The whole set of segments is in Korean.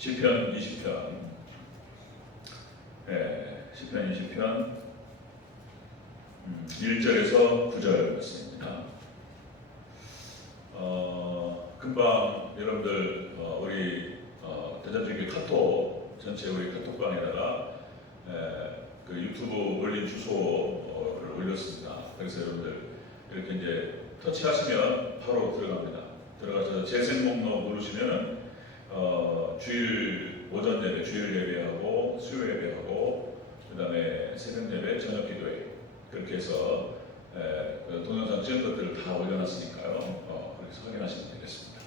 시편 20편, 시편 20편 1절에서 9절 말씀입니다. 금방 여러분들 우리 대전주교 카톡 전체 우리 카톡방에다가 그 유튜브 올린 주소를 올렸습니다. 그래서 여러분들 이렇게 이제 터치하시면 바로 들어갑니다. 들어가서 재생 목록 누르시면은 주일 오전 예배, 주일 예배하고 수요 예배하고 그다음에 새벽 예배, 저녁 기도회 그렇게 해서 그 동영상 찍은 것들을 다 올려놨으니까요. 그래서 확인하시면 되겠습니다.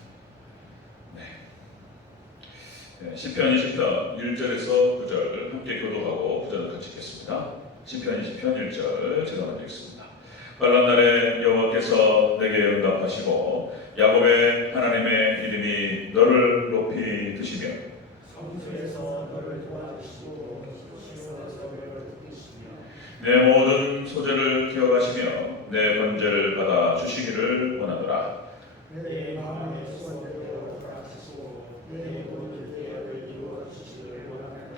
시편 20편 1절에서 9절 함께 교독하고 9절을 같이 읽겠습니다. 시편 20편 1절 제가 먼저 읽습니다. 빨간 날에 여호와께서 내게 응답하시고 야곱의 하나님의 이름이 너를 높이 드시며 성소에서 너를 도와주시고 시온에서 너를 이끄시며 내 모든 소재를 기억하시며 내 번제를 받아 주시기를 원하노라. 내 마음의 소원대로 돌아주시고 내 모든 계획을 이루어 주시기를 원하노라.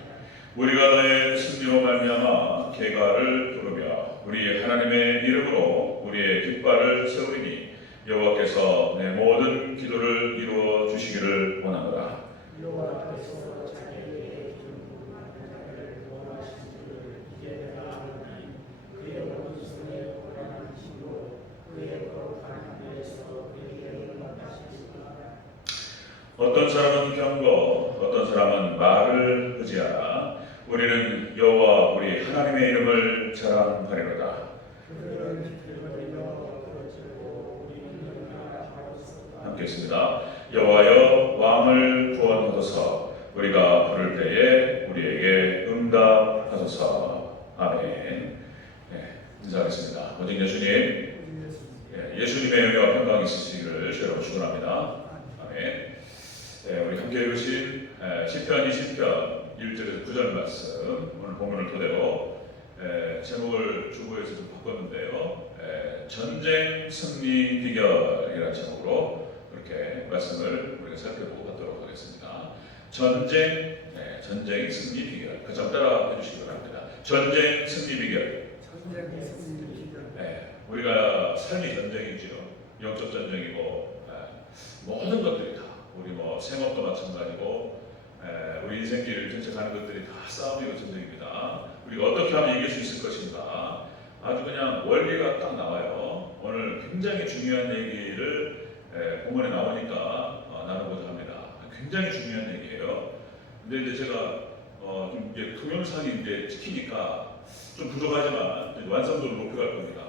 우리가 너의 승리로 말미암아 계가를 부르며 우리 하나님의 이름으로 우리의 깃발을 세우리니 여호와께서 내 모든 기도를 이루어 주시기를 원하노라. 여호와께서 자기에게 기름부음을 원하시기를 이게 내가 아노니 그의 오른손에 고란한 힘으로 그의 거룩한 하늘에서 그에게 응답하시리라. 어떤 사람은 경고, 어떤 사람은 말을 의지하라. 우리는 여호와 우리 하나님의 이름을 자랑하리로다. 함께 했습니다. 여호와여 왕을 구원하소서. 우리가 부를 때에 우리에게 응답하소서. 아멘. 인사하겠습니다. 오직 예수님, 예수님의 은혜와 평강이 있으시기를 주여로 축원합니다. 아멘. 우리 함께 읽으신 시편 20편 1절에서 9절 말씀 오늘 본문을 토대로 제목을 주보에서 좀 바꿨는데요. 전쟁 승리 비결이라는 제목으로 이렇게 말씀을 우리가 살펴보고 가도록 하겠습니다. 전쟁 승리 비결. 그 점 따라 해주시기 바랍니다. 전쟁 승리 비결. 우리가 삶이 전쟁이지요. 영적 전쟁이고 모든 것들이 다 우리 생업도 마찬가지고 우리 인생길 전체 가는 것들이 다 싸움이고 전쟁입니다. 우리가 어떻게 하면 이길 수 있을 것인가 아주 그냥 원리가 딱 나와요. 오늘 굉장히 중요한 얘기를 본문에 나오니까 나눠보자 합니다. 굉장히 중요한 얘기예요. 근데 이제 제가 좀 이제 동영상이 이제 찍히니까 좀 부족하지만 이제 완성도를 높여갈 겁니다.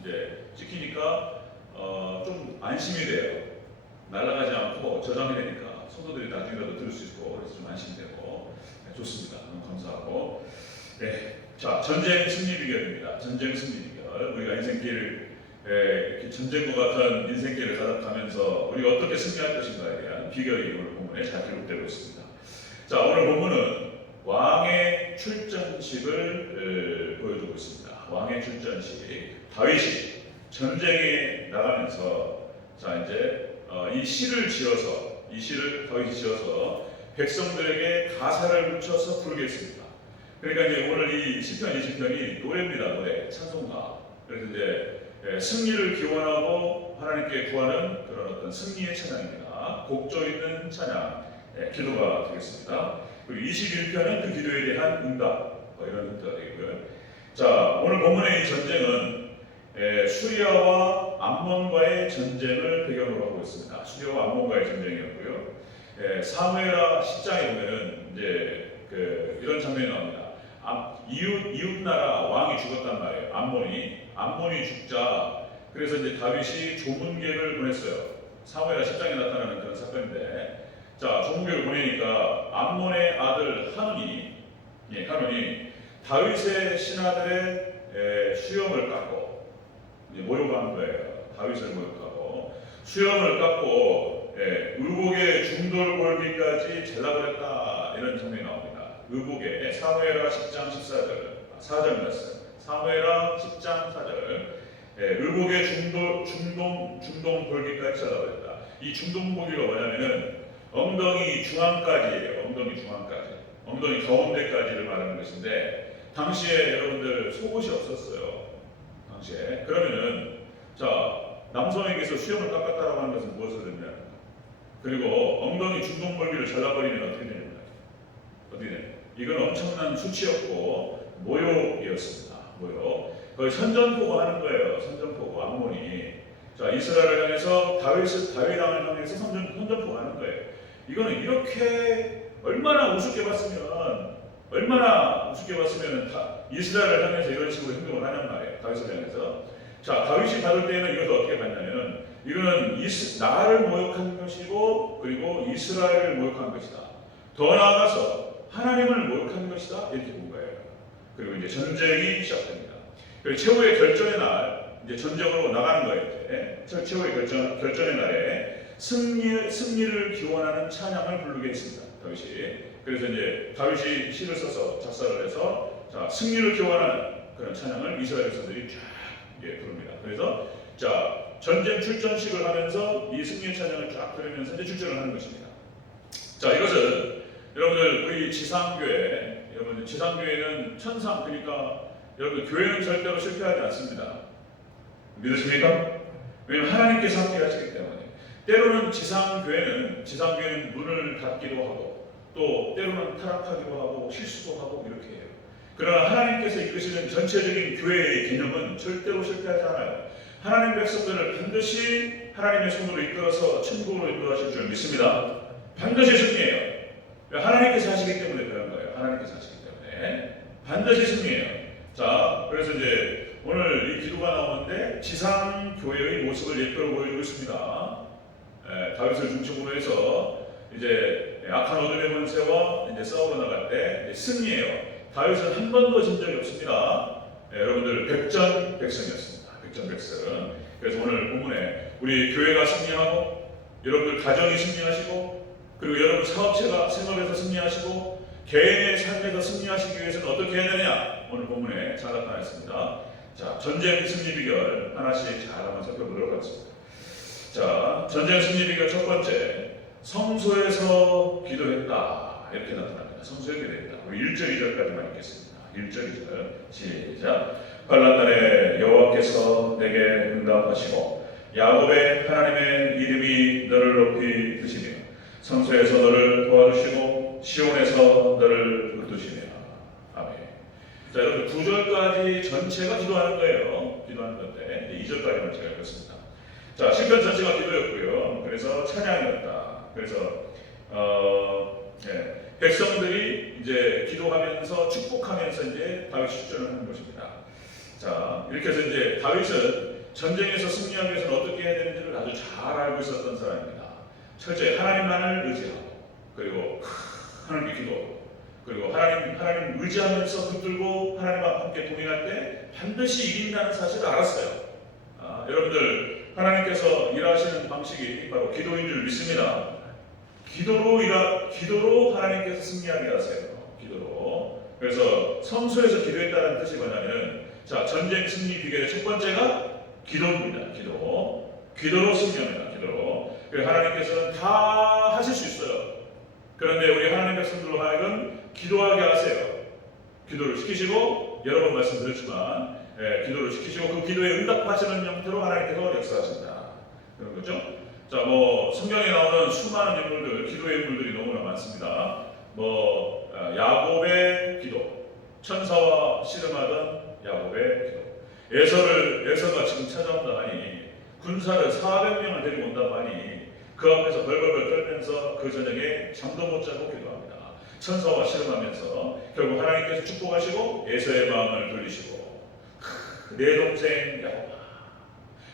이제 찍히니까 좀 안심이 돼요. 날아가지 않고 저장이 되니까 성도들이 나중에라도 들을 수 있고 그래서 좀 안심이 되고 좋습니다. 너무 감사하고 자 전쟁 승리 비결입니다. 전쟁 승리 비결. 우리가 인생길 이렇게 전쟁과 같은 인생길을 가득하면서 우리가 어떻게 승리할 것인가에 대한 비결이 오늘 본문에 잘 기록되고 있습니다. 자 오늘 본문은 왕의 출전식을 보여주고 있습니다. 왕의 출전식. 다윗이 전쟁에 나가면서 자 이제 이 시를 다윗이 지어서 백성들에게 가사를 붙여서 부르겠습니다. 그러니까 이제 오늘 이 시편 20편이 노래입니다. 노래, 찬송가. 그래서 이제 승리를 기원하고 하나님께 구하는 그런 어떤 승리의 찬양입니다. 곡조 있는 찬양, 기도가 되겠습니다. 그리고 21편은 그 기도에 대한 응답, 이런 형태가 되고요. 자, 오늘 본문의 이 전쟁은 수리아와 암몬과의 전쟁을 배경으로 하고 있습니다. 수리아와 암몬과의 전쟁이었고요. 사무엘하 10장에 보면은 이제 이런 장면이 나옵니다. 이웃 나라 왕이 죽었단 말이에요. 암몬이 죽자 그래서 이제 다윗이 조문객을 보냈어요. 사무엘하 10장에 나타나는 그런 사건인데 자 조문객을 보내니까 암몬의 아들 한운이 다윗의 신하들의 수염을 깎고 모욕한 거예요. 다윗을 모욕하고 수염을 깎고 의복의 중돌 골기까지 잘라버렸다 이런 장면이 나옵니다. 의복에 사무엘하 10장 4절 말씀. 사무엘하 10장 4절. 의복의 중동 골기까지 잘라버렸다. 이 중동 골기가 뭐냐면은 엉덩이 중앙까지예요. 엉덩이 중앙까지, 엉덩이 가운데까지를 말하는 것인데 당시에 여러분들 속옷이 없었어요. 당시에. 그러면은 자 남성에게서 수염을 깎았다라고 하는 것은 무엇을 의미합니까? 그리고 엉덩이 중동 멀기를 잘라버리면 어떻게 되냐면 어떻게 되냐? 이건 엄청난 수치였고 모욕이었습니다. 모욕. 거의 선전포고 하는 거예요. 선전포고 암몬이. 자 이스라엘을 향해서 다윗왕을 향해서 선전포고 하는 거예요. 이거는 이렇게 얼마나 우습게 봤으면 이스라엘을 향해서 이런 식으로 행동을 하냔 말이에요. 다윗을 향해서. 자 다윗이 받을 때에는 이것을 어떻게 봤냐면은 이거는 나를 모욕한 것이고 그리고 이스라엘을 모욕한 것이다. 더 나아가서 하나님을 모욕한 것이다. 이렇게 본 거예요. 그리고 이제 전쟁이 시작됩니다. 그리고 최후의 결전의 날 이제 전쟁으로 나가는 거예요. 이제 최후의 결전의 날에 승리를 기원하는 찬양을 부르게 했습니다. 다윗이. 그래서 이제 다윗이 시를 써서 작사를 해서 자 승리를 기원하는 그런 찬양을 이스라엘 백성들이 쫙 부릅니다. 그래서 자 전쟁 출전식을 하면서 이 승리의 찬양을 쫙 부르면서 이제 출전을 하는 것입니다. 자 이것은 여러분들 거의 지상교회, 여러분들 지상교회는 천상 그러니까 여러분 교회는 절대로 실패하지 않습니다. 믿으십니까? 왜냐하면 하나님께서 함께 하시기 때문에. 때로는 지상교회는 문을 닫기도 하고 또 때로는 타락하기도 하고 실수도 하고 이렇게 해요. 그러나 하나님께서 이끄시는 전체적인 교회의 개념은 절대로 실패하지 않아요. 하나님 백성들을 반드시 하나님의 손으로 이끌어서 천국으로 인도하실 줄 믿습니다. 반드시 승리해요. 하나님께서 하시기 때문에 그런 거예요. 하나님께서 하시기 때문에 반드시 승리해요. 자, 그래서 이제 오늘 이 기도가 나오는데 지상 교회의 모습을 예표로 보여주고 있습니다. 다윗을 중심으로 해서 이제 악한 어둠의 권세와 이제 싸우러 나갈 때 승리해요. 다윗은 한 번도 진 적이 없습니다. 여러분들 백전백승이었습니다. 백전백승. 그래서 오늘 본문에 우리 교회가 승리하고 여러분들 가정이 승리하시고 그리고 여러분 생업에서 승리하시고 개인의 삶에서 승리하시기 위해서는 어떻게 해야 되느냐? 오늘 본문에 잘 나타나 있습니다. 자, 전쟁 승리 비결 하나씩 잘 한번 살펴보도록 하겠습니다. 자, 전쟁 승리 비결 첫 번째, 성소에서 기도했다. 이렇게 나타납니다. 성소에 기도했다. 우리 1절, 2절까지만 읽겠습니다. 1절, 2절 시작. 환난 날에 여호와께서 내게 응답하시고 야곱의 하나님의 이름이 너를 높이 드시며 성소에서 너를 도와주시고 시온에서 너를 붙드시며 아멘. 자, 여러분 9절까지 전체가 기도하는 거예요. 기도하는 건데 2절까지만 제가 읽었습니다. 자, 시편 전체가 기도였고요. 그래서 찬양이었다. 그래서 백성들이 이제 기도하면서 축복하면서 이제 다윗이 출전을 하는 것입니다. 자, 이렇게 해서 이제 다윗은 전쟁에서 승리하기 위해서는 어떻게 해야 되는지를 아주 잘 알고 있었던 사람입니다. 철저히 하나님만을 의지하고 그리고 하나님께 기도하고 그리고 하나님 의지하면서 붙들고 하나님과 함께 동행할 때 반드시 이긴다는 사실을 알았어요. 여러분들 하나님께서 일하시는 방식이 바로 기도인 줄 믿습니다. 기도로 하나님께서 승리하게 하세요. 기도로. 그래서 성소에서 기도했다는 뜻이 뭐냐면 자, 전쟁 승리 비결의 첫 번째가 기도입니다. 기도로 승리합니다. 기도로. 그래서 하나님께서는 다 하실 수 있어요. 그런데 우리 하나님 백성들로 하여금 기도하게 하세요. 기도를 시키시고 여러 번 말씀드렸지만 기도를 시키시고 그 기도에 응답하시는 형태로 하나님께서 역사하신다. 그런 거죠. 자, 성경에 나오는 수많은 인물들, 기도의 인물들이 너무나 많습니다. 야곱의 기도, 천사와 씨름하던 야곱의 기도, 에서가 지금 찾아온다 하니 군사를 400명을 데리고 온다 하니 그 앞에서 벌벌벌 떨면서 그 저녁에 잠도 못 자고 기도합니다. 천사와 씨름하면서 결국 하나님께서 축복하시고 에서의 마음을 돌리시고 내 동생 야곱아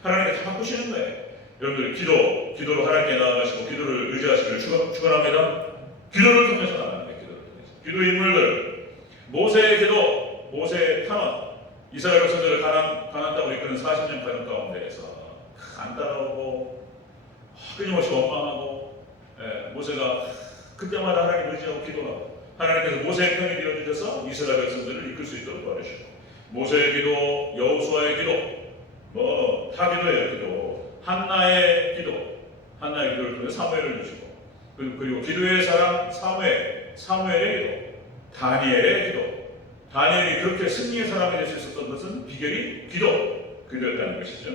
하나님께서 바꾸시는 거예요. 여러분들 기도로 하나님께 나아가시고 기도를 의지하시기를 축원합니다. 기도를 통해서 나가는 거예요. 기도를 통해서. 기도 인물들 모세의 기도, 모세의 탄원, 이스라엘 백성들을 가난 땅으로 이끄는 40년 과정 가운데에서 안 따라오고 끊임없이 원망하고 모세가 그때마다 하나님 의지하고 기도하고 하나님께서 모세의 편이 되어주셔서 이스라엘 백성들을 이끌 수 있도록 도와주시고 모세의 기도, 여호수아의 기도, 타기도의 기도, 한나의 기도를 통해 사무엘을 주시고 그리고 기도의 사람 사무엘 사무엘의 기도, 다니엘의 기도. 다니엘이 그렇게 승리의 사람이 될 수 있었던 것은 비결이 기도였다는 것이죠.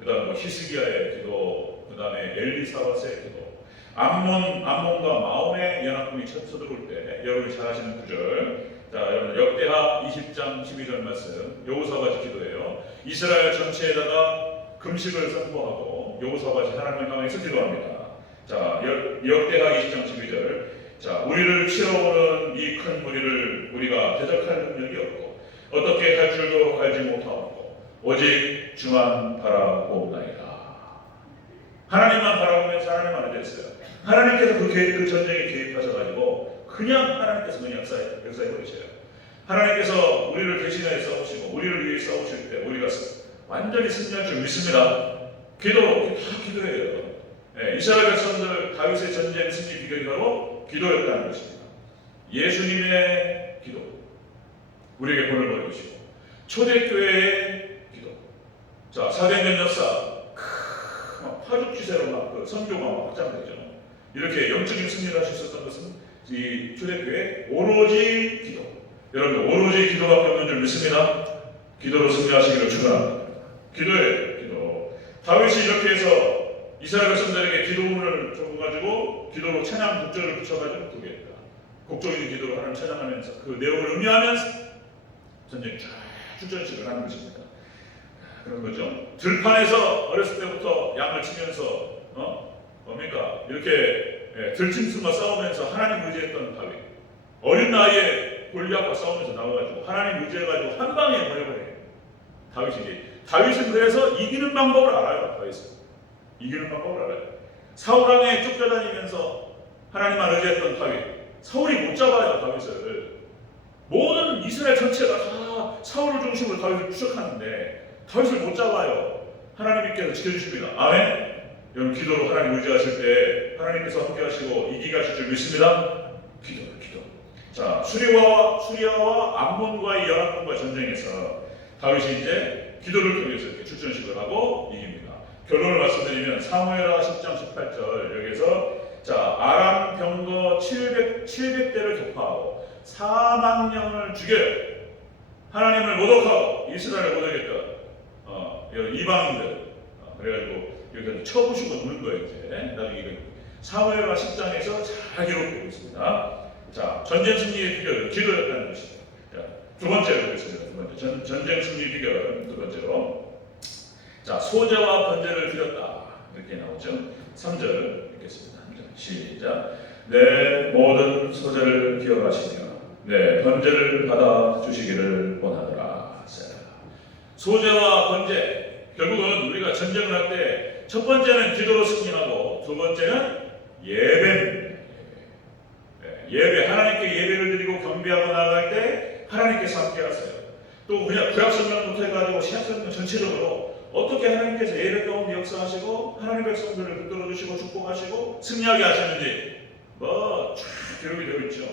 그 다음에 뭐 히스기야의 기도, 그 다음에 엘리사밧의 기도, 암몬과 마온의 연합군이 쳐들어올 때 여러분이 잘 아시는 구절. 자, 여러분 역대하 20장 12절 말씀, 여호사밧이 기도해요. 이스라엘 전체에다가 금식을 선포하고 여호사밧이 하나님을 향해서 기도합니다. 자, 역대하 20장 12절. 자, 우리를 치러오는 이 큰 무리를 우리가 대적할 능력이 없고 어떻게 할 줄도 알지 못하고 오직 주만 바라보나이다. 하나님만 바라보면서 하나님만 알렸어요. 하나님께서 그 전쟁에 개입하셔가지고 그냥 하나님께서 그냥 역사해 버리셔요. 하나님께서 우리를 대신하여 싸우시고 우리를 위해 싸우실 때 우리가 완전히 승리할 줄 믿습니다. 기도로 다 기도해요. 네, 이스라엘 백성들 다윗의 전쟁 승리 비결이 바로 기도였다는 것입니다. 예수님의 기도, 우리에게 본을 보여주시고 초대교회의 기도. 자, 사도행전 역사 파죽지세로 막 선교가 막 확장되죠. 이렇게 영적인 승리를 할 수 있었던 것은 이 초대교회 오로지 기도. 여러분 오로지 기도밖에 없는 줄 믿습니다. 기도로 승리하시기를 축원합니다. 기도예요, 기도. 다윗이 이렇게 해서 이스라엘 백성들에게 기도문을 적어가지고 기도로 찬양 곡절을 붙여가지고 그게 했다. 곡적인 기도로 하나님 찬양하면서 그 내용을 의미하면서 전쟁 쫙 출전식을 하는 것입니다. 그런 거죠. 들판에서 어렸을 때부터 양을 치면서 뭡니까 이렇게 들짐승과 싸우면서 하나님 의지했던 다윗. 어린 나이에 골리앗과 싸우면서 나와가지고 하나님 의지해가지고 한 방에 버려버려요. 다윗은 그래서 이기는 방법을 알아요. 다윗은 이기는 방법을 알아요. 사울 왕에 쫓겨다니면서 하나님만 의지했던 다윗. 사울이 못 잡아요, 다윗을. 모든 이스라엘 전체가 다 사울을 중심으로 다윗을 추적하는데 다윗을 못 잡아요. 하나님께서 지켜주십니다. 아멘. 여러분 기도로 하나님 의지하실 때 하나님께서 함께하시고 이기게 하실 줄 믿습니다. 기도. 자, 수리아와 암몬과의 연합군과 전쟁에서 다윗이 이제 기도를 통해서 이렇게 출전식을 하고 이깁니다. 결론을 말씀드리면 사무엘하 10장 18절 여기서 자 아람 병거 700대를 격파하고 4만 명을 죽여요. 하나님을 모독하고 이스라엘을 모독했던 이방인들 그래가지고 여기서 쳐부수고 노는 거예요. 이제 나중에 이거 사무엘하 10장에서 잘 기록되고 있습니다. 자, 전쟁 승리의 비결은 기도였다는 것입니다. 자, 두 번째로 보겠습니다. 두 번째 전쟁 승리 비결 두 번째로 자 소재와 번제를 드렸다 이렇게 나오죠. 3절 읽겠습니다. 시작. 내 모든 소재를 기억하시며 내 번제를 받아 주시기를 원하노라. 소재와 번제 결국은 우리가 전쟁을 할 때 첫 번째는 기도로 승리하고 두 번째는 예배입니다. 예배 하나님께 예배를 드리고 경배하고 나아갈 때 하나님께서 함께하세요. 또 그냥 구약성경부터 해가지고 신약성경 전체적으로 어떻게 하나님께서 예배 가운데 역사하시고 하나님 백성들을 붙들어 주시고 축복하시고 승리하게 하셨는지 뭐 쫙 기록이 되어 있죠.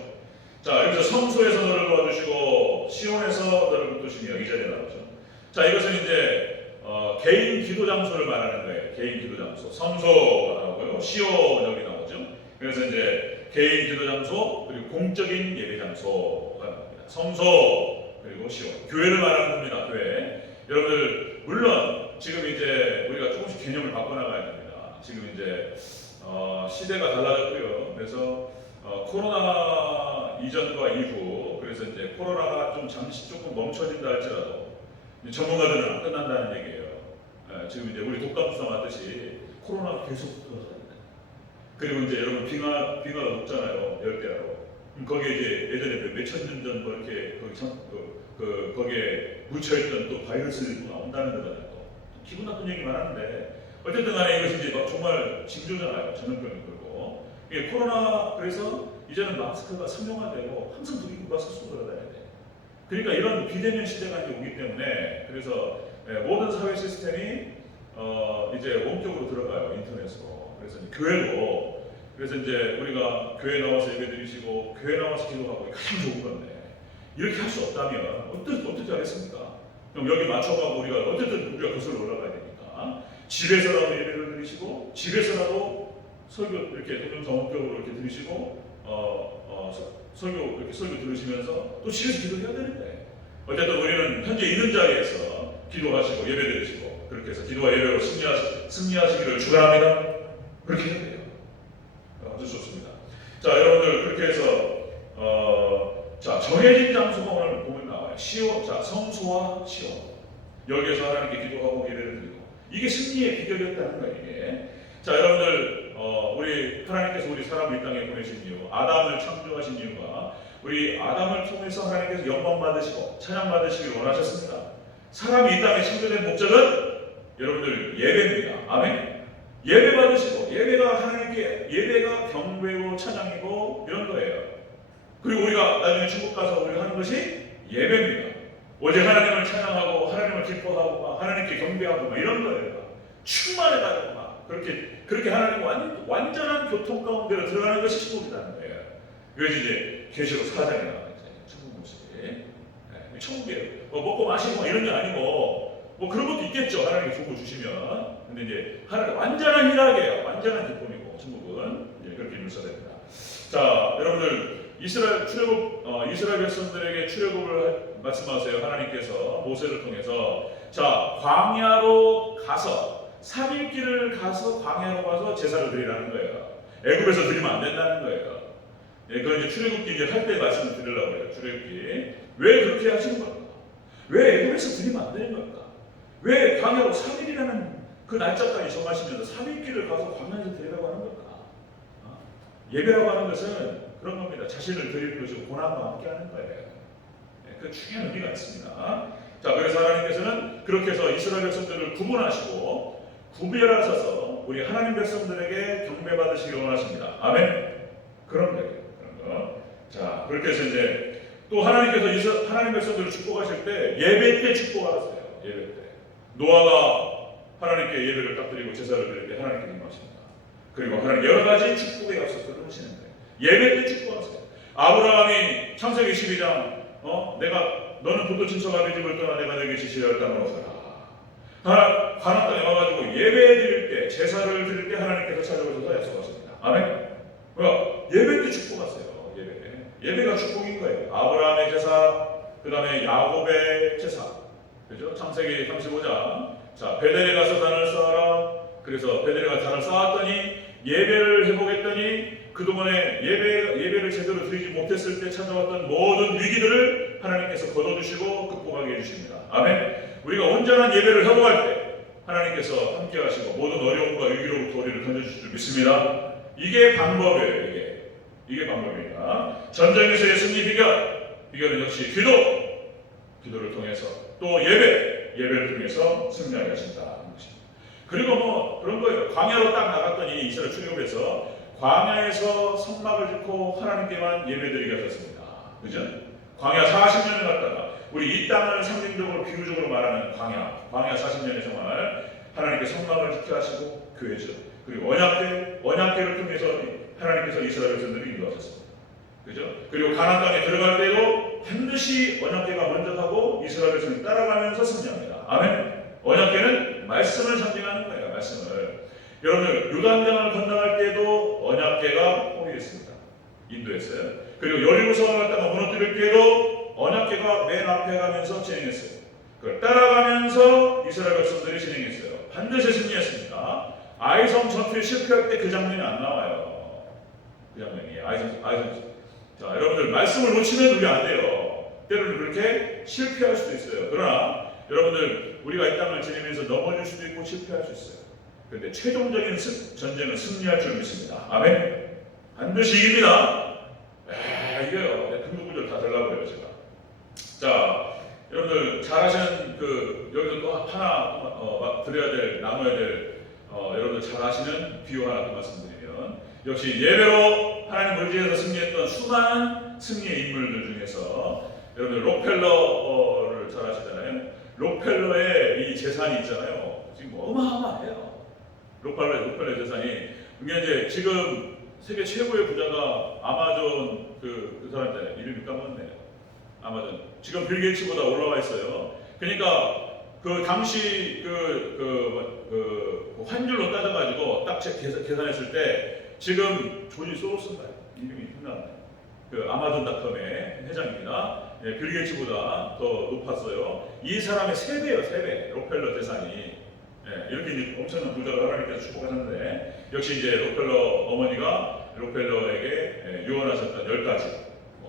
자 여기서 성소에서 너를 도와주시고 시온에서 너를 붙드시며 이 자리에 나오죠. 자 이것은 이제 개인 기도 장소를 말하는 거예요. 개인 기도 장소 성소가 나오고요. 시온 여기 나오죠. 그래서 이제 개인 기도 장소 그리고 공적인 예배 장소가 나옵니다. 성소 그리고 시온 교회를 말하는 겁니다. 교회 여러분들 물론 지금 이제 우리가 조금씩 개념을 바꿔나가야 됩니다. 지금 이제 시대가 달라졌고요. 그래서 코로나 이전과 이후 그래서 이제 코로나가 좀 잠시 조금 멈춰진다 할지라도 전문가들은 안 끝난다는 얘기예요. 지금 이제 우리 독감수상 하듯이 코로나가 계속 들어서 그리고 이제 여러분 빙하가 높잖아요. 열대야로. 거기에 이제 예전에 몇천 년 전 뭐 이렇게 거기에 묻혀있던 또 바이러스들이 또 나온다는 거잖아요. 기분 나쁜 얘기만 하는데 어쨌든 간에 이것이 이제 막 정말 징조잖아요. 전염병이 걸고. 이게 코로나 그래서 이제는 마스크가 상용화되고 항상 마스크 쓰고 돌아다녀야 돼. 그러니까 이런 비대면 시대가 이제 오기 때문에 그래서 모든 사회 시스템이 이제 원격으로 들어가요. 인터넷으로. 그래서 교회도 그래서 이제 우리가 교회 나와서 예배드리시고 교회 나와서 기도하고 가장 좋은 건데 이렇게 할 수 없다면 어떻게 하겠습니까? 그럼 여기 맞춰가고 우리가 어쨌든 우리가 그것을 올라가야 되니까 집에서라도 예배를 드리시고 집에서라도 설교 이렇게 동영상 원격으로 이렇게 드리시고 이렇게 설교 들으시면서 또 집에서 기도해야 되는 거예요. 어쨌든 우리는 현재 있는 자리에서 기도하시고 예배드리시고 그렇게 해서 기도와 예배로 승리하시기를 축원합니다. 그렇게 해야 돼요. 아주 좋습니다. 자, 여러분들 그렇게 해서 자, 정해진 장소가 오늘 보면 나와요. 시온, 자, 성소와 시온. 여기에서 하나님께 기도하고 예배를 드리고 이게 승리의 비결이었다는 거예요. 이게. 자, 여러분들 우리 하나님께서 우리 사람을 이 땅에 보내신 이유, 아담을 창조하신 이유가 우리 아담을 통해서 하나님께서 영광 받으시고 찬양 받으시길 원하셨습니다. 사람이 이 땅에 창조된 목적은 여러분들 예배입니다. 아멘. 예배 받으시고 예배가 하나님께 예배가 경배고 찬양이고 이런 거예요. 그리고 우리가 나중에 천국 가서 우리가 하는 것이 예배입니다. 오직 하나님을 찬양하고 하나님을 기뻐하고 하나님께 경배하고 이런 거예요. 충만해가지고 막 그렇게 하나님 완전한 교통 가운데로 들어가는 것이 천국이라는 거예요. 이것이 이제 계시록 4장에 나와 있잖아요. 천국 모습이. 네, 천국이에요. 뭐 먹고 마시고 이런 게 아니고 뭐 그런 것도 있겠죠. 하나님이 주고 주시면. 근데 이제 하나님 완전한 희락이에요. 완전한 기쁨이고 천국은 이제 그렇게 인물사 됩니다. 자, 여러분들 이스라엘 백성들에게 출애굽을 말씀하세요. 하나님께서 모세를 통해서 자, 광야로 가서 3일 길을 가서 광야로 가서 제사를 드리라는 거예요. 애굽에서 드리면 안 된다는 거예요. 예, 그건 이제 출애굽기 이제 할 때 말씀을 드리려고 해요. 출애굽기 왜 그렇게 하시는 걸까? 왜 애굽에서 드리면 안 되는 걸까? 왜 광야로 3일이라는 그 날짜까지 정하시면서 3일 길을 가서 광야에서 드리라고 하는 걸까? 예배라고 하는 것은 그런 겁니다. 자신을 드릴 것이고 고난과 함께 하는 거예요. 네, 그 중요한 의미가 있습니다. 자, 그래서 하나님께서는 그렇게 해서 이스라엘 백성들을 구분하시고 구별하셔서 우리 하나님 백성들에게 경배받으시기를 원하십니다. 아멘. 그런 거예요. 그런 거. 자, 그렇게 해서 이제 또 하나님께서 하나님 백성들을 축복하실 때 예배 때 축복하세요. 예배 때. 노아가 하나님께 예배를 딱 드리고 제사를 드릴 때 하나님께 임하십니다. 그리고 하나님 여러 가지 축복의 약속들을 하시는 거예요. 예배 때 축복하세요. 아브라함이 창세기 12장 너는 도도 친척 아비 집을 떠나 내가 너에게 지시할 땅으로 가라. 가나안 땅에 와가지고 예배 드릴 때 제사를 드릴 때 하나님께서 찾아오셔서 약속하십니다. 아멘. 예배 때 축복하세요. 예배가 축복인 거예요. 아브라함의 제사, 그 다음에 야곱의 제사, 그죠? 창세기 35장. 자, 베델에 가서 단을 쌓아라. 그래서 베델에 가서 단을 쌓았더니 예배를 해보겠더니 그동안에 예배를 제대로 드리지 못했을 때 찾아왔던 모든 위기들을 하나님께서 걷어주시고 극복하게 해주십니다. 아멘. 우리가 온전한 예배를 회복할 때 하나님께서 함께 하시고 모든 어려움과 위기로부터 우리를 건져주실 줄 믿습니다. 이게 방법이에요. 이게 방법입니다. 전쟁에서의 승리 비결은 역시 기도를 통해서 또 예배를 통해서 승리하게 하신다. 그리고 뭐 그런 거예요. 광야로 딱 나갔더니 이스라엘 출애굽에서 광야에서 성막을 짓고 하나님께만 예배드리게 하셨습니다. 그죠? 광야 40년을 갔다가 우리 이 땅을 상징적으로 비유적으로 말하는 광야 40년의 생활 하나님께 성막을 짓게 하시고 교회죠. 그리고 언약궤를 통해서 하나님께서 이스라엘 백성들을 인도하셨습니다. 그죠? 그리고 가나안 땅에 들어갈 때도 반드시 언약궤가 먼저 가고 이스라엘 백성이 따라가면서 승리합니다. 아멘. 언약궤는 말씀을 상징하는 거예요. 말씀을. 여러분들 요단강을 건너갈 때도 언약궤가 포위했습니다. 인도했어요. 그리고 여리고성을 갔다가 무너뜨릴 때도 언약궤가 맨 앞에 가면서 진행했어요. 그걸 따라가면서 이스라엘 백성들이 진행했어요. 반드시 승리했습니다. 아이성 전투에 실패할 때 그 장면이 안 나와요. 그 장면이 아이성. 자, 여러분들 말씀을 놓치면 우리 안 돼요. 때로는 그렇게 실패할 수도 있어요. 그러나 여러분들 우리가 이 땅을 지내면서 넘어질 수도 있고 실패할 수 있어요. 그런데 최종적인 전쟁은 승리할 줄 믿습니다. 아멘. 반드시 이깁니다. 이겨요. 금구구절 다 들라고요 제가. 자, 여러분들 잘하시는 여기서 또 하나 드려야 될 나눠야 될 여러분들 잘하시는 비유 하나 더 말씀드리면 역시 예배로 하나님 의지에서 승리했던 수많은 승리의 인물들 중에서 여러분들 록펠러를 잘 아시잖아요. 록펠러의 이 재산이 있잖아요. 지금 어마어마해요. 록펠러 재산이. 그게 이제 지금 세계 최고의 부자가 아마존 그 사람인데 이름이 까먹었네요. 아마존. 지금 빌 게이츠보다 올라와 있어요. 그러니까 그 당시 환율로 따져가지고 딱 계산했을 때 지금 조지 소로스인가요? 이름이 생각나요. 그 아마존닷컴의 회장입니다. 예, 빌 게이츠보다 더 높았어요. 이 사람의 3배예요, 3배. 록펠러 재산이. 예, 이렇게 이제 엄청난 부자를 하나님께서 축복하셨는데, 역시 이제 록펠러 어머니가 록펠러에게 유언하셨던 10가지,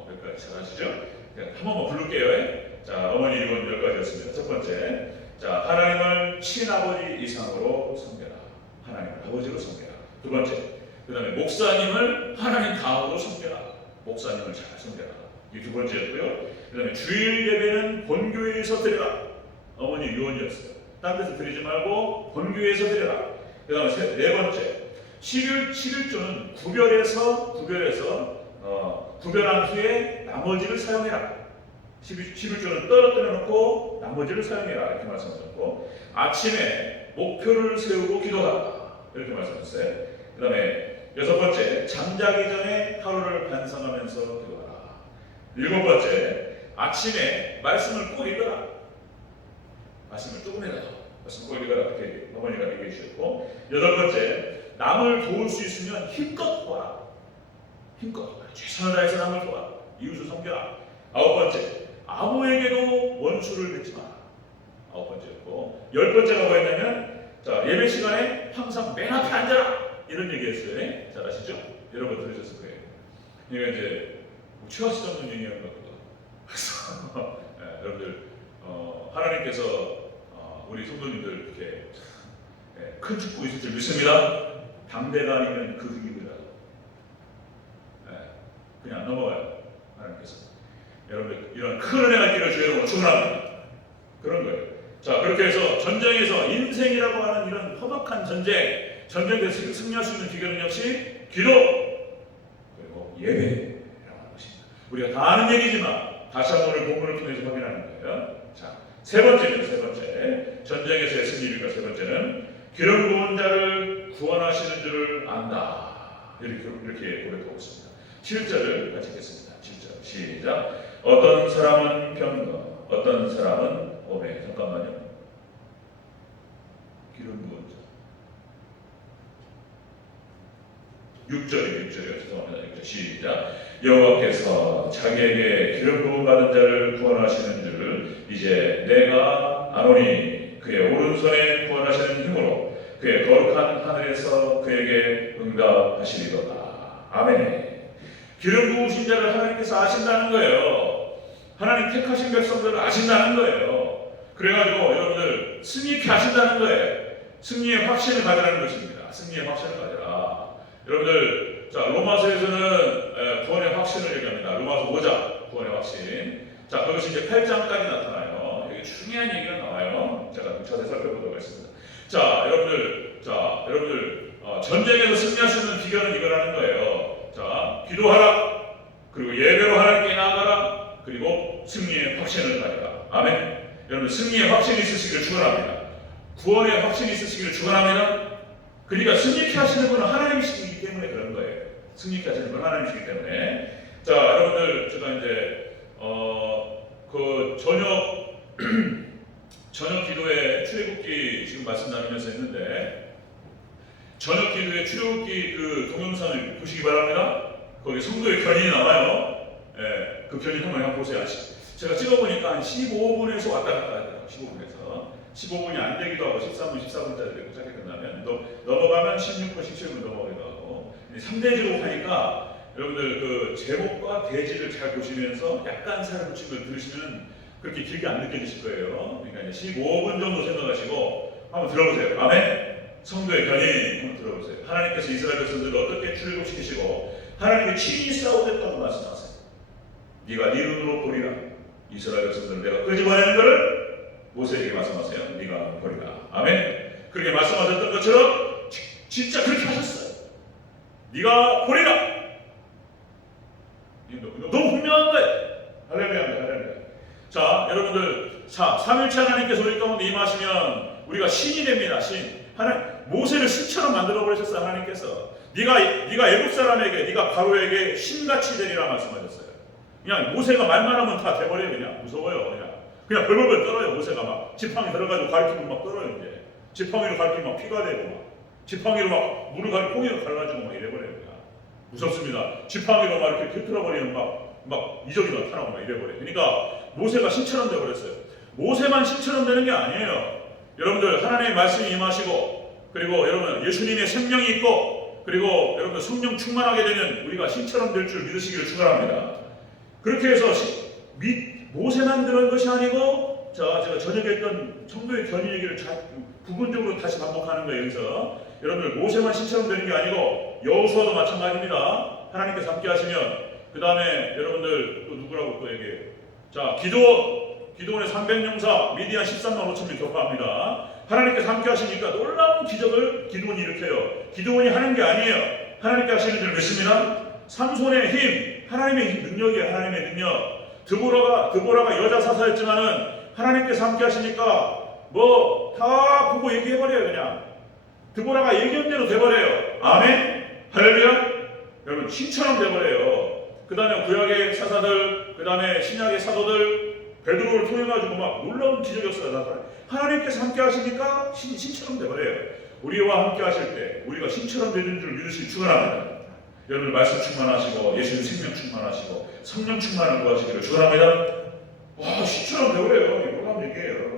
몇 가지 잘 아시죠? 한 번만 부를게요. 예. 자, 어머니 유언 10가지였습니다. 첫 번째, 자, 하나님을 친아버지 이상으로 섬겨라. 하나님을 아버지로 섬겨라. 두 번째, 그 다음에 목사님을 하나님 다음으로 섬겨라. 목사님을 잘 섬겨라. 이게 두 번째였고요. 그 다음에 주일 예배는 본교회에서 드려라. 어머니 유언이었어요. 딴 데서 드리지 말고 본교회에서 드려라. 그 다음에 네 번째, 11조는 구별한 후에 나머지를 사용해라. 11조는 떨어뜨려 놓고 나머지를 사용해라. 이렇게 말씀하셨고, 아침에 목표를 세우고 기도하라. 이렇게 말씀하셨어요. 그 다음에 여섯 번째, 잠자기 전에 하루를 반성하면서 기도하라. 일곱 번째, 아침에 말씀을 꼭 읽어라. 말씀을 조금 해라. 말씀 꼭 읽어라. 이렇게 어머니가 얘기해 주셨고, 여덟 번째, 남을 도울 수 있으면 힘껏 도와라. 힘껏 도와라. 최선을 다해서 남을 도와라. 이웃을 섬겨라. 아홉 번째, 아무에게도 원수를 맺지 마라. 아홉 번째였고, 열 번째가 뭐였냐면, 자, 예배 시간에 항상 맨 앞에 앉아라. 이런 얘기했어요. 잘 아시죠? 여러분 들으셨을 거예요. 이게 이제 최하수 장군 얘기하는 거거든요. 그래서 여러분들 하나님께서 우리 성도님들 이렇게 큰 축복 있을 줄 믿습니다. 당대가 아니면 그 흙입니다. 그냥 넘어가요. 하나님께서 여러분들 이런 큰 은혜가 있기를 주의 이름으로 축원합니다. 그런 거예요. 자, 그렇게 해서 전쟁에서 인생이라고 하는 이런 험악한 전쟁에서 승리할 수 있는 비결은 역시 기도 그리고 예배라고 하는 것입니다. 우리가 다 아는 얘기지만 다시 한번 오늘 본문을 통해서 확인하는 거예요. 자, 세 번째 전쟁에서의 승리입니다. 세 번째는 기름 부은 자를 구원하시는 줄을 안다. 이렇게 고백하고 있습니다. 7절을 같이 읽겠습니다. 7절 시작. 어떤 사람은 병거, 어떤 사람은 오매. 잠깐만요. 기름 부은 자. 6절이요. 죄송합니다. 6절 시작. 여호와께서 자기에게 기름 부음 받은 자를 구원하시는 줄을 이제 내가 아노니, 그의 오른손에 구원하시는 힘으로 그의 거룩한 하늘에서 그에게 응답하시리로다. 아멘. 기름 부으신 자를 하나님께서 아신다는 거예요. 하나님 택하신 백성들을 아신다는 거예요. 그래가지고 여러분들 승리 있게 하신다는 거예요. 승리의 확신을 가지라는 것입니다. 승리의 확신을 가져라. 여러분들, 자, 로마서에서는 구원의 확신을 얘기합니다. 로마서 5장 구원의 확신. 자, 그것이 이제 8장까지 나타나요. 여기 중요한 얘기가 나와요. 제가 자세히 살펴보도록 하겠습니다. 자, 여러분들, 전쟁에서 승리할 수 있는 비결은 이거라는 거예요. 자, 기도하라. 그리고 예배로 하나님께 나아가라. 그리고 승리의 확신을 가져라. 아멘. 여러분, 승리의 확신이 있으시기를 축원합니다. 구원의 확신이 있으시기를 축원합니다. 그러니까 승리케 하시는 분은 하나님이시기 때문에 그런 거예요. 승리케 하시는 분은 하나님이시기 때문에. 자, 여러분들, 제가 이제 그 저녁 기도회 출애굽기 지금 말씀 나누면서 했는데, 저녁 기도회 출애굽기 그 동영상을 보시기 바랍니다. 거기 성도의 견인이 나와요. 예, 그 견인 한번 보세요. 제가 찍어보니까 한 15분에서 왔다 갔다 하더라고요. 15분이 안 되기도 하고 13분, 14분짜리 되고 짧게 끝나면 넘어가면 16분, 17분 넘어가기도 하고 3대지로 가니까 여러분들 그 제목과 대지를 잘 보시면서 약간 살을 붙임을 들으시면 그렇게 길게 안 느껴지실 거예요. 그러니까 이제 15분 정도 생각하시고 한번 들어보세요. 아멘. 성도의 견인 한번 들어보세요. 하나님께서 이스라엘 백성들을 어떻게 출애굽시키시고 하나님께 친히 싸우겠다고 말씀하세요. 네가 네 눈으로 보리라. 이스라엘 백성들을 내가 끄집어내는 것을 모세에게 말씀하세요. 네가 보리라. 아멘. 그렇게 말씀하셨던 것처럼 진짜 그렇게 하셨어요. 네가 보리라. 너무 분명한 거예요. 할렐루야. 자, 여러분들, 자, 3일째 하나님께서 우리 가운데 임하시면 우리가 신이 됩니다. 신. 하나님, 모세를 신처럼 만들어 버리셨어요. 하나님께서. 네가 애굽 사람에게, 네가 바로에게 신같이 되리라 말씀하셨어요. 그냥 모세가 말만 하면 다 돼버려요. 그냥 무서워요. 그냥 벌벌벌 떨어요. 모세가 막 지팡이 들어가지고 가리키고 막 떨어요. 이제 지팡이로 가리키면 막 피가 되고 막 지팡이로 막 물을 가리고 콩이로 갈라지고 막 이래버려요. 그냥. 무섭습니다. 지팡이로 막 이렇게 펴틀어버리면 막 이적이 나타나고 막 이래버려요. 그러니까 모세가 신처럼 되어버렸어요. 모세만 신처럼 되는 게 아니에요. 여러분들 하나님의 말씀이 임하시고, 그리고 여러분 예수님의 생명이 있고, 그리고 여러분들 성령 충만하게 되면 우리가 신처럼 될 줄 믿으시기를 축원합니다. 그렇게 해서 모세만 그런 것이 아니고, 제가 저녁에 했던 성도의 견인 얘기를 부분적으로 다시 반복하는 거예요. 여기서 여러분들 모세만 신처럼 되는 게 아니고 여호수아도 마찬가지입니다. 하나님께서 함께 하시면, 그 다음에 여러분들 또 누구라고 또 얘기해요. 자, 기도원의 300용사 미디안 13만 5천 명 격파합니다. 하나님께서 함께 하시니까 놀라운 기적을 기도원이 일으켜요. 기도원이 하는 게 아니에요. 하나님께 하시는 줄 믿습니다. 삼손의 힘, 하나님의 능력이에요. 하나님의 능력. 드보라가 여자 사사였지만은 하나님께서 함께 하시니까 뭐 다 보고 얘기해버려요. 그냥 드보라가 얘기한 대로 돼버려요. 아멘. 할렐루야. 여러분 신처럼 돼버려요. 그 다음에 구약의 사사들, 그 다음에 신약의 사도들, 베드로를 통해가지고 막 놀라운 기적이 나타나요. 하나님께서 함께 하시니까 신처럼 돼버려요. 우리와 함께 하실 때 우리가 신처럼 되는 줄 믿으시기 축원합니다. 여러분 말씀 충만하시고 예수님 생명 충만하시고 성령 충만을 구하시기를 축원합니다. 와, 신처럼 돼버려요. 이거 놀라운 얘기예요.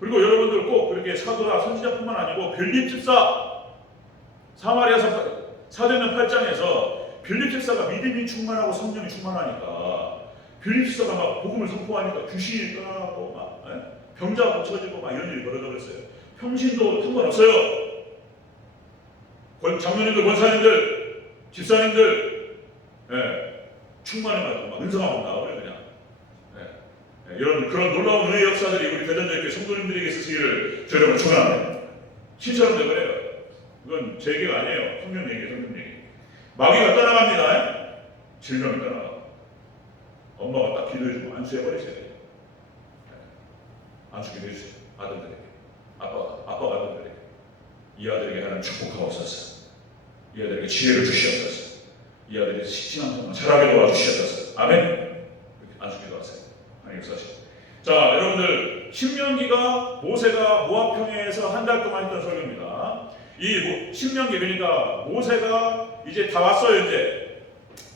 그리고 여러분들 꼭 그렇게 사도나 선지자뿐만 아니고 빌립 집사, 사마리아서 사도행전 8장에서 빌립 집사가 믿음이 충만하고 성령이 충만하니까 빌립 집사가 막 복음을 선포하니까 귀신이 떠나고 막 병자가 고쳐지고 막 이런 일이 벌어졌어요. 평신도 상관없어요. 장로님들, 권사님들, 집사님들, 충만해가지고 막 은성하고 나오고요, 그냥. 여러분 그런 놀라운 은혜의 역사들이 우리 대전교회 성도님들에게 있으시기를 여러분 축원합니다. 신처럼 되버려요. 이건 제 얘기가 아니에요. 성령 얘기예요, 성령 얘기. 마귀가 떠나갑니다. 질병이 떠나가. 엄마가 딱 기도해주고 안수해버리셔야 돼요. 안수 기도해주세요. 아들들에게. 아빠가 아들들에게. 이 아들에게 하나님 축복하옵소서. 이 아들에게 지혜를 주시옵소서. 이 아들에게 신앙생활 잘하게 도와주시옵소서. 아멘. 이렇게 안수 기도하세요. 하나님 역사하시고. 자, 여러분들 신명기가 모세가 모압 평야에서 한 달 동안 했던 설교입니다. 이 신명기, 그러니까 모세가 이제 다 왔어요. 이제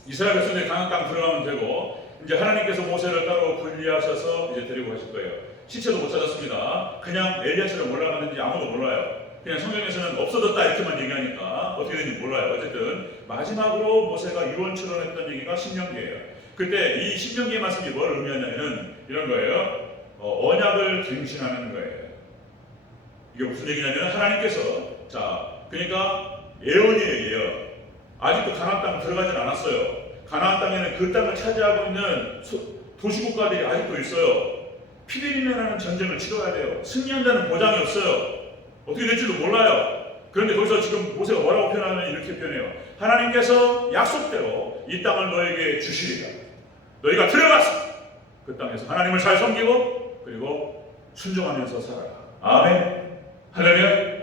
이스라엘 백성들이 강한 땅 들어가면 되고, 이제 하나님께서 모세를 따로 분리하셔서 이제 데리고 가실 거예요. 시체도 못 찾았습니다. 그냥 엘리야처럼 올라갔는지 아무도 몰라요. 그냥 성경에서는 없어졌다 이렇게만 얘기하니까 어떻게 되는지 몰라요. 어쨌든 마지막으로 모세가 유언처럼 했던 얘기가 신명기예요. 그때 이 신명기의 말씀이 뭘 의미하냐면은 이런 거예요. 언약을 갱신하는 거예요. 이게 무슨 얘기냐면 하나님께서, 자, 그러니까 예언이에요, 예언. 아직도 가나안 땅 들어가진 않았어요. 가나안 땅에는 그 땅을 차지하고 있는 도시국가들이 아직도 있어요. 피리미나라는 전쟁을 치러야 돼요. 승리한다는 보장이 없어요. 어떻게 될지도 몰라요. 그런데 거기서 지금 모세가 뭐라고 표현하면 이렇게 표현해요. 하나님께서 약속대로 이 땅을 너에게 주시리라. 너희가 들어가서 그 땅에서 하나님을 잘 섬기고 그리고 순종하면서 살아라. 아멘. 할렐루야.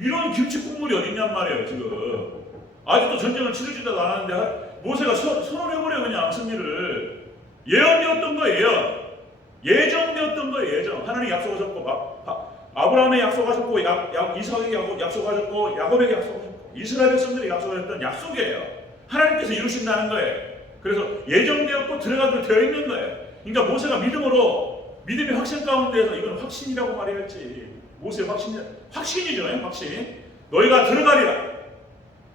이런 김치 국물이 어딨냔 말이에요. 지금 아직도 전쟁을 치르지도 않았는데 모세가 선언해버려 그냥 승리를. 예언되었던 거예요. 예정되었던 거예요. 예정. 하나님 약속하셨고 아브라함에 약속하셨고 이삭에게 약속하셨고 야곱에게 약속하셨고 이스라엘 백성들이 약속하셨던 약속이에요. 하나님께서 이루신다는 거예요. 그래서 예정되었고 들어가기로 되어 있는 거예요. 그러니까 모세가 믿음의 확신 가운데에서 이건 확신이라고 말해야지. 모세의 확신이죠. 확신. 너희가 들어가리라.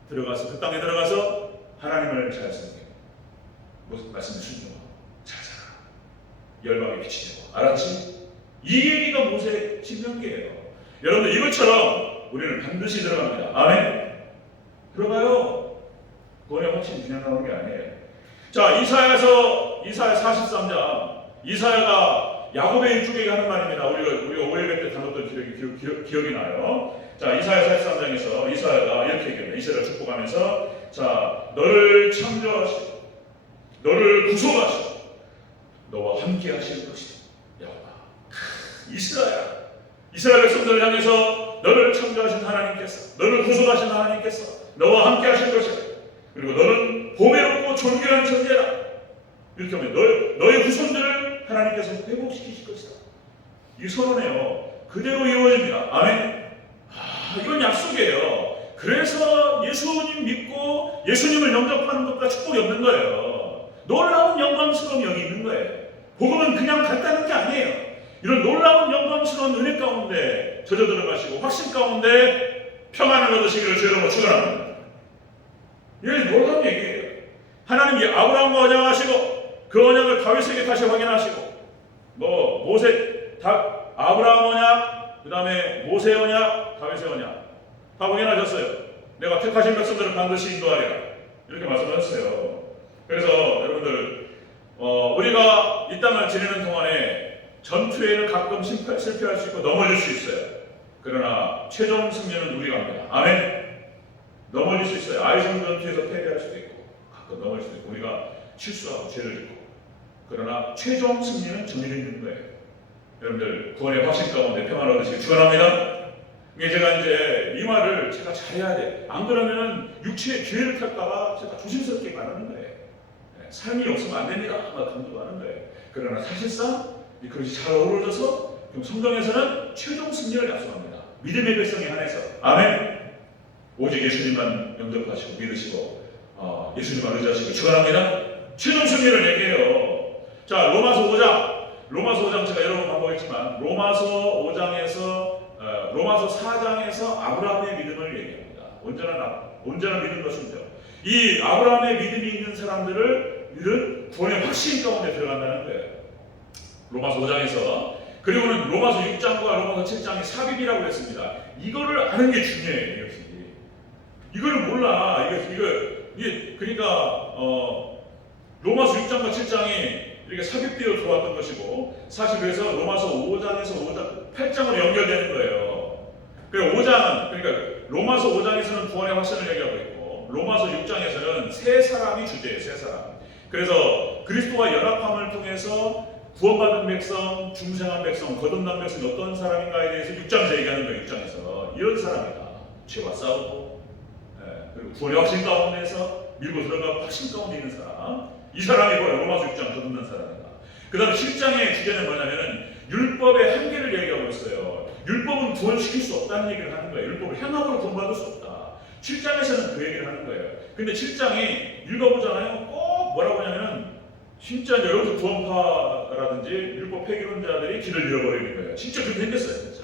들어가서 그 땅에 들어가서 하나님을 잘 섬기고 말씀을 순종하고 잘 살아. 열방에 빛이 되고. 알았지? 이 얘기가 모세의 신명기예요. 여러분들 이것처럼 우리는 반드시 들어갑니다. 아멘. 들어가요. 그거의 확신이 그냥 나오는 게 아니에요. 자, 이사야 43장. 이사야가 야곱의 일족에게 하는 말입니다. 우리가 5일배 때 다뤘던 기억이 나요. 자, 이사야 43장에서 이사야가 이렇게 얘기합니다. 이스라엘을 축복하면서, 자, 너를 창조하시고 너를 구속하시고 너와 함께 하실 것이다. 이스라엘 백성들을 향해서 너를 창조하신 하나님께서, 너를 구속하신 하나님께서 너와 함께 하실 것이다. 그리고 너는 보배롭고 존귀한 존재다. 이렇게 하면 너의 후손들을 하나님께서 회복시키실 것이다. 이 선언해요. 그대로 이루어집니다. 아멘. 이건 약속이에요. 그래서 예수님 믿고 예수님을 영접하는 것과 축복이 없는 거예요. 놀라운 영광스러움이 여기 있는 거예요. 복음은 그냥 간단한 게 아니에요. 이런 놀라운 영광스러운 은혜 가운데 젖어 들어가시고 확신 가운데 평안을 얻으시기를 주여로 축원합니다. 이게 놀라운 얘기예요. 하나님이 아브라함과 언약하시고 그 언약을 다윗에게 다시 확인하시고 아브라함 언약, 그 다음에 모세 언약, 다윗의 언약 다 확인하셨어요. 내가 택하신 백성들을 반드시 인도하리라 이렇게 말씀하셨어요. 그래서 여러분들 우리가 이 땅을 지내는 동안에 전투에는 가끔 실패할 수 있고 넘어질 수 있어요. 그러나 최종 승리는 우리가 합니다. 아멘. 넘어질 수 있어요. 아이성 전투에서 패배할 수도 있고 가끔 넘어질 수도 있고 우리가 실수하고 죄를 짓고 그러나 최종 승리는 정해져 있는 거예요. 여러분들 구원의 확신 가운데 평안을 얻으시길 축원합니다. 이게 제가 이제 이 말을 제가 잘해야 돼. 안 그러면은 육체의 죄를 탈까봐 제가 조심스럽게 말하는 거예요. 삶이 없으면 안 됩니다. 막 강조하는 거예요. 그러나 사실상 그것이 잘 어우러져서 성경에서는 최종 승리를 약속합니다. 믿음의 백성에 한해서 아멘. 오직 예수님만 영접하시고 믿으시고 예수님만 의지하시고 축원합니다. 최종 승리를 얘기해요. 자, 로마서 5장 제가 여러 번 반복했지만 로마서 4장에서 아브라함의 믿음을 얘기합니다. 온전한 믿음 것인데요. 이 아브라함의 믿음이 있는 사람들을 구원의 확신 가운데 들어간다는 거예요. 로마서 5장에서. 그리고는 로마서 6장과 로마서 7장이 삽입이라고 했습니다. 이거를 아는 게 중요해요. 역시. 이거를 몰라. 이게 그러니까 로마서 6장과 7장이 이렇게 삽입되어 들어왔던 것이고 사실 그래서 로마서 5장에서 8장으로 연결되는 거예요. 그리고 5장은 그러니까 로마서 5장에서는 구원의 확신을 얘기하고 있고 로마서 6장에서는 세 사람이 주제예요. 세 사람. 그래서 그리스도와 연합함을 통해서 구원받은 백성, 중생한 백성, 거듭난 백성이 어떤 사람인가에 대해서 6장에서 얘기하는 거예요. 6장에서 이런 사람이다. 죄와 싸우고 그리고 구원의 확신 가운데에서 밀고 들어가고 확신 가운데 있는 사람. 이 사람이 뭐예요? 로마서 6장 거듭난 사람이다. 그 다음에 7장의 주제는 뭐냐면은 율법의 한계를 얘기하고 있어요. 율법은 구원시킬 수 없다는 얘기를 하는 거예요. 율법을 행함으로 구원받을 수 없다. 7장에서는 그 얘기를 하는 거예요. 근데 7장이 읽어보잖아요. 꼭 뭐라고 하냐면은 진짜 여기서 구원파라든지 율법 폐기론자들이 길을 잃어버리는 거예요. 진짜 그렇게 생겼어요. 진짜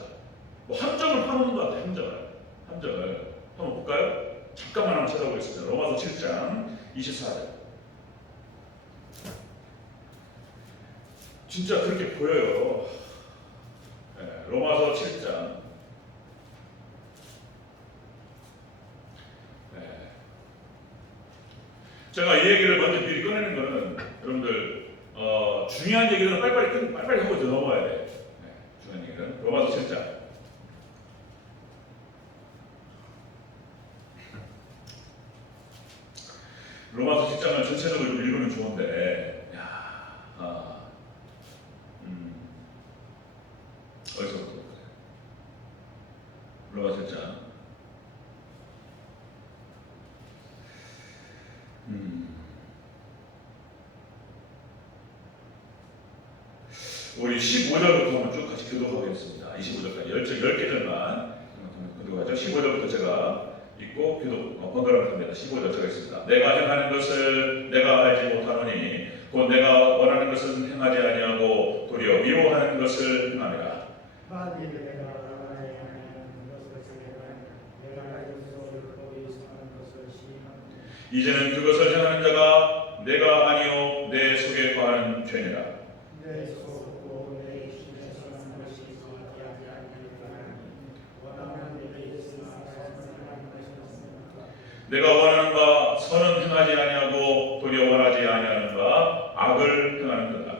뭐 함정을 파놓는 것 같아요. 함정을 한번 볼까요? 잠깐만 한번 찾아보겠습니다. 로마서 7장 24절. 진짜 그렇게 보여요. 로마서 7장. 제가 이 얘기를 먼저 미리 꺼내는 거는 여러분들 중요한 얘기들은 빨리빨리 하고 넘어가야 돼. 중요한 얘기는 로마서 7장. 로마서 7장을 전체적으로 읽으면 좋은데 어디서부터 로마서 7장 우리 15절부터 한번 쭉 같이 교독하겠습니다. 25절까지 10개절만 교독하죠. 15절부터 제가 읽고 교독 번갈아 합니다. 15절 제가 있습니다. 내가 행하는 것을 내가 알지 못하노니 곧 내가 원하는 것은 행하지 아니하고 도리어 미워하는 것을 행함이라. 이제는 그것을 행하는 자가 내가 아니요 내 속에 거하는 죄니라. 내가 원하는 바 선은 행하지 아니하고 도리어 원하지 아니하는 바 악을 행하는 거다.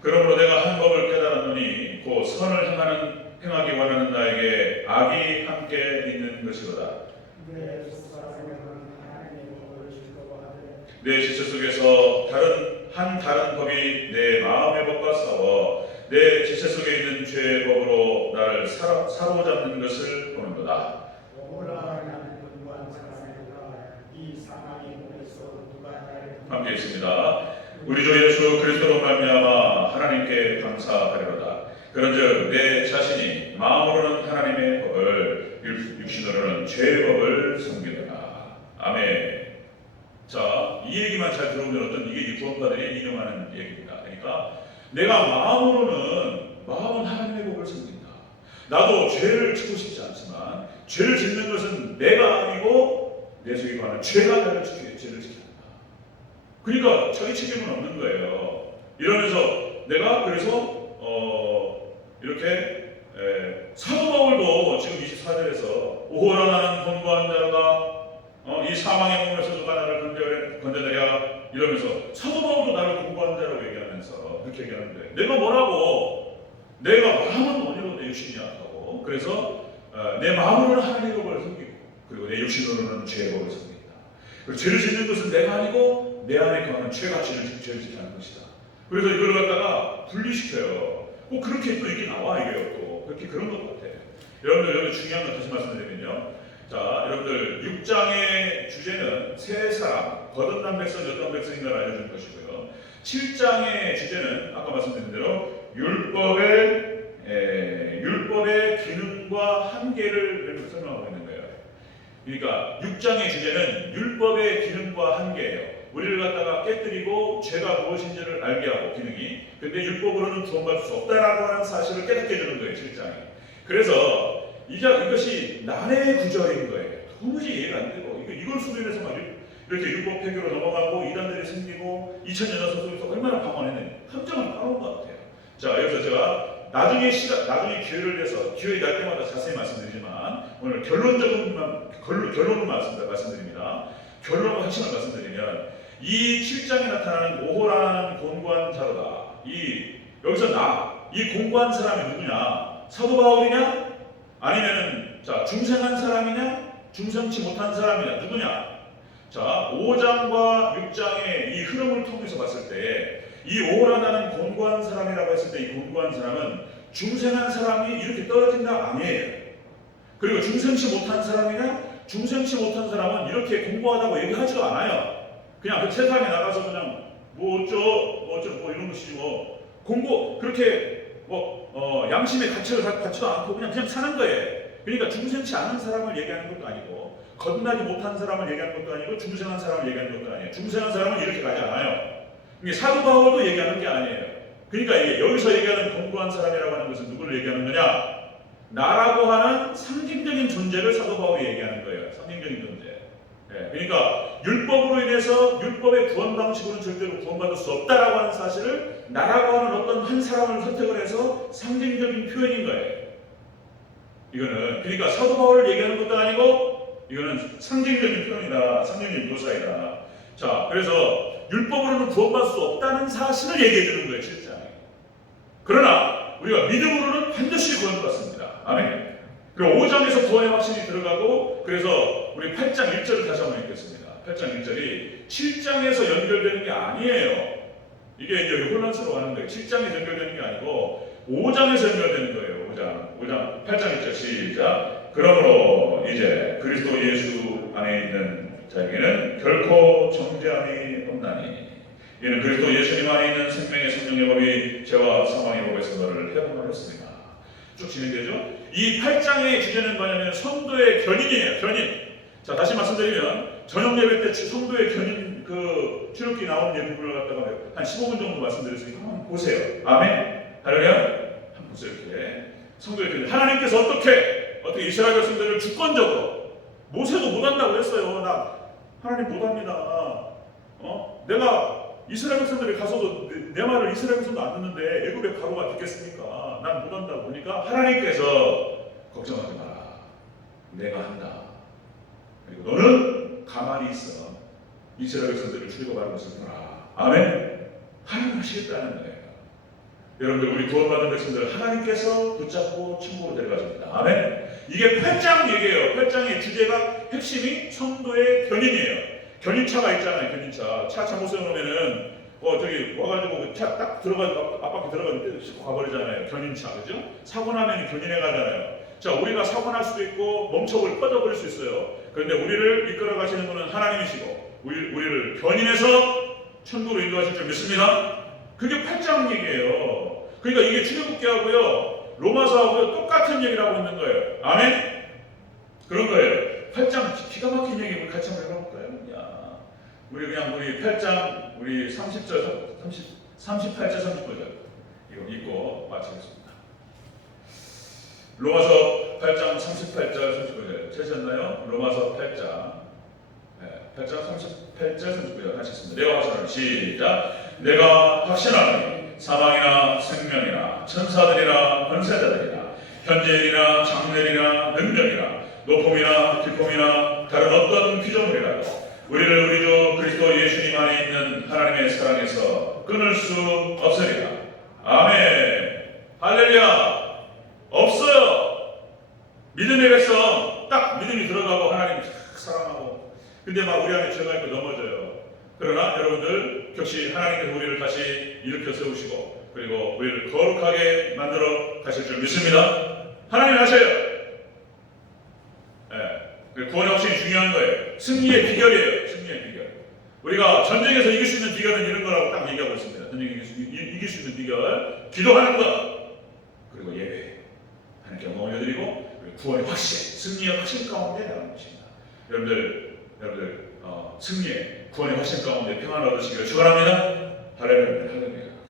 그러므로 내가 한 법을 깨달았노니 곧 선을 행하기 원하는 나에게 악이 함께 있는 것이로다. 내 지체 속에서 다른 법이 내 마음의 법과 싸워 내 지체 속에 있는 죄의 법으로 나를 사로잡는 것을 보는도다. 함께 있습니다. 우리 주 예수 그리스도로 말미암아 하나님께 감사하리로다. 그런즉 내 자신이 마음으로는 하나님의 법을, 육신으로는 죄의 법을 섬기노라. 아멘. 자, 이 얘기만 잘 들어보면 어떤 이게 구원파들이 인용하는 얘기입니다. 그러니까 내가 마음은 하나님의 법을 섬긴다. 나도 죄를 짓고 싶지 않지만 죄를 짓는 것은 내가 아니고 내 속에 관한 죄가 나를 죄를 지게 한다. 그러니까 자기 책임은 없는 거예요. 이러면서 내가 그래서 이렇게 사도 바울도 지금 24절에서 오호라 나는 권고한 자로다. 이 사망의 몸에서도 나를 건져내랴 이러면서 사도 바울도 나를 권고한 자라고 얘기하면서 그렇게 얘기하는데 내가 뭐라고? 내가 마음은 원이로 내 육신이 약하고 그래서 내 마음으로는 하나님의 법을 섬기고 그리고 내 육신으로는 죄의 법을 섬긴다. 그리고 죄를 짓는 것은 내가 아니고 내 안에 거하는 죄가 죄를 짓게 하는 것이다. 그래서 이걸 갖다가 분리시켜요. 꼭 그렇게 또 이게 나와 이게요. 또 그렇게 그런 것 같아요. 여러분들 여기 중요한 거 다시 말씀드리면요. 자, 여러분들 6장의 주제는 세 사람, 거듭난 백성, 어떤 백성인가를 알려주는 것이고요. 7장의 주제는 아까 말씀드린 대로 율법의 기능과 한계를 설명하고 있는 거예요. 그러니까 6장의 주제는 율법의 기능과 한계예요. 우리를 갖다가 깨뜨리고 죄가 무엇인지를 알게 하고 기능이. 근데 율법으로는 구원받을 수 없다라고 하는 사실을 깨닫게 해주는 거예요. 7장이. 그래서 이것이 난해의 구절인 거예요. 도무지 이해가 안 되고 이걸 수련해서 막 이렇게 율법 폐교로 넘어가고 이단들이 생기고 2000년 전 속에서 얼마나 방황했는지 함정을 까놓은 것 같아요. 자, 여기서 제가 나중에 기회를 내서 기회 날 때마다 자세히 말씀드리지만 오늘 결론을 말씀드립니다. 결론과 핵심을 말씀드리면 이 7장에 나타나는 오호라는 권고한 자로다. 여기서 이 권고한 사람이 누구냐? 사도 바울이냐? 아니면은 중생한 사람이냐? 중생치 못한 사람이냐? 누구냐? 자, 5장과 6장의 이 흐름을 통해서 봤을 때 이 오호라는 권고한 사람이라고 했을 때 이 권고한 사람은 중생한 사람이 이렇게 떨어진다 아니에요. 그리고 중생치 못한 사람이냐? 중생치 못한 사람은 이렇게 공부하다고 얘기하지도 않아요. 그냥 그 세상에 나가서 그냥 뭐 이런 것이지 그렇게 양심의 가치를 갖지도 않고 그냥 사는 거예요. 그러니까 중생치 않은 사람을 얘기하는 것도 아니고 거듭나지 못한 사람을 얘기하는 것도 아니고 중생한 사람을 얘기하는 것도 아니에요. 중생한 사람은 이렇게 가지 않아요. 이게 사도 바울도 얘기하는 게 아니에요. 그러니까 이게 여기서 얘기하는 공부한 사람이라고 하는 것은 누구를 얘기하는 거냐? 나라고 하는 상징적인 존재를 사도 바울이 얘기하는 거예요. 상징적인 존재. 그러니까 율법으로 인해서 율법의 구원 방식으로는 절대로 구원받을 수 없다라고 하는 사실을 나라고 하는 어떤 한 사람을 선택을 해서 상징적인 표현인 거예요. 그러니까 사도 바울을 얘기하는 것도 아니고 이거는 상징적인 표현이다. 상징적인 묘사이다. 자, 그래서 율법으로는 구원받을 수 없다는 사실을 얘기해 주는 거예요. 7장에. 그러나 우리가 믿음으로는 반드시 구원받습니다. 아멘. 그리고 5장에서 구원의 확신이 들어가고 그래서 우리 8장 1절을 다시 한번 읽겠습니다. 8장 1절이 7장에서 연결되는 게 아니에요. 이게 이제 혼란스러워하는 거예요. 7장에 연결되는 게 아니고 5장에서 연결되는 거예요. 5장 8장 1절 시작. 그러므로 이제 그리스도 예수 안에 있는 자에게는 결코 정죄함이 없나니 이는 그리스도 예수님 안에 있는 생명의 성령의 법이 죄와 사망의 법에서 너를 해방하였습니다. 쭉 진행되죠. 이 8장의 주제는 뭐냐면 성도의 견인이에요. 견인. 자, 다시 말씀드리면 저녁 예배 때 성도의 견인 출애굽기 나온 예물을 갖다가 한 15분 정도 말씀드렸으니까 한번 보세요. 아멘. 할렐루야. 한번 보세요. 이렇게 성도의 견인. 하나님께서 어떻게 이스라엘 백성들을 주권적으로 모세도 못한다고 했어요. 나 하나님 못합니다. 내가 이스라엘 백성들이 가서도 내 말을 이스라엘 백성도 안 듣는데 애굽의 바로가 듣겠습니까? 난 못한다고 보니까 하나님께서 걱정하지 마라. 내가 한다. 그리고 너는 가만히 있어. 이스라엘 백성들을 출애굽하는 것을 보라. 아멘. 하나님 하시겠다는 거예요. 여러분들 우리 구원받은 백성들을 하나님께서 붙잡고 천국으로 데려가십니다. 아멘. 이게 8장 얘기예요. 8장의 주제가 핵심이 성도의 견인이에요. 견인차가 있잖아요. 견인차. 차 잘못 세워놓으면은 저기 와가지고 차 딱 들어가지고 앞바퀴 들어가지고 싣고 가버리잖아요. 견인차, 그죠? 사고 나면 견인해 가잖아요. 자, 우리가 사고 날 수도 있고 멈춰버릴 퍼져버릴 수 있어요. 그런데 우리를 이끌어 가시는 분은 하나님이시고 우리를 견인해서 천국으로 인도하실 줄 믿습니다. 그게 8장 얘기예요. 그러니까 이게 출애굽기하고요 로마서하고요 똑같은 얘기를 하고 있는 거예요. 아멘? 그런 거예요. 8장 기가 막힌 얘기 같이 한번 해볼까요? 야, 우리 8장 우리 30절 38절 39절 이거 읽고 마치겠습니다. 로마서 8장 38절 39절 찾으셨나요? 로마서 8장 8장 38절 39절 하셨습니다. 내가 확신하노니 시작. 내가 확신하노니 사망이나 생명이나 천사들이나 권세자들이나 현재일이나 장래일이나 능력이나 높음이나 깊음이나 다른 어떤 피조물이라도 우리를 우리 주 그리스도 예수님 안에 있는 하나님의 사랑에서 끊을 수 없으리라. 아멘. 할렐루야. 없어요. 믿음의 백성 딱 믿음이 들어가고 하나님 사랑하고 근데 막 우리 안에 죄가 있고 넘어져요. 그러나 여러분들 역시 하나님께서 우리를 다시 일으켜 세우시고 그리고 우리를 거룩하게 만들어 가실 줄 믿습니다. 하나님 하세요. 구원의 확신이 중요한 거예요. 승리의 비결이에요. 승리의 비결. 우리가 전쟁에서 이길 수 있는 비결은 이런 거라고 딱 얘기하고 있습니다. 전쟁에서 이길 수 있는 비결, 기도하는 것, 그리고 예배, 하나님께 영광 올려드리고 그리고 구원의 확신, 승리의 확신 가운데 나가는 것입니다. 여러분들 승리의 구원의 확신 가운데 평안을 얻으시기를 축원합니다. 할렐루야.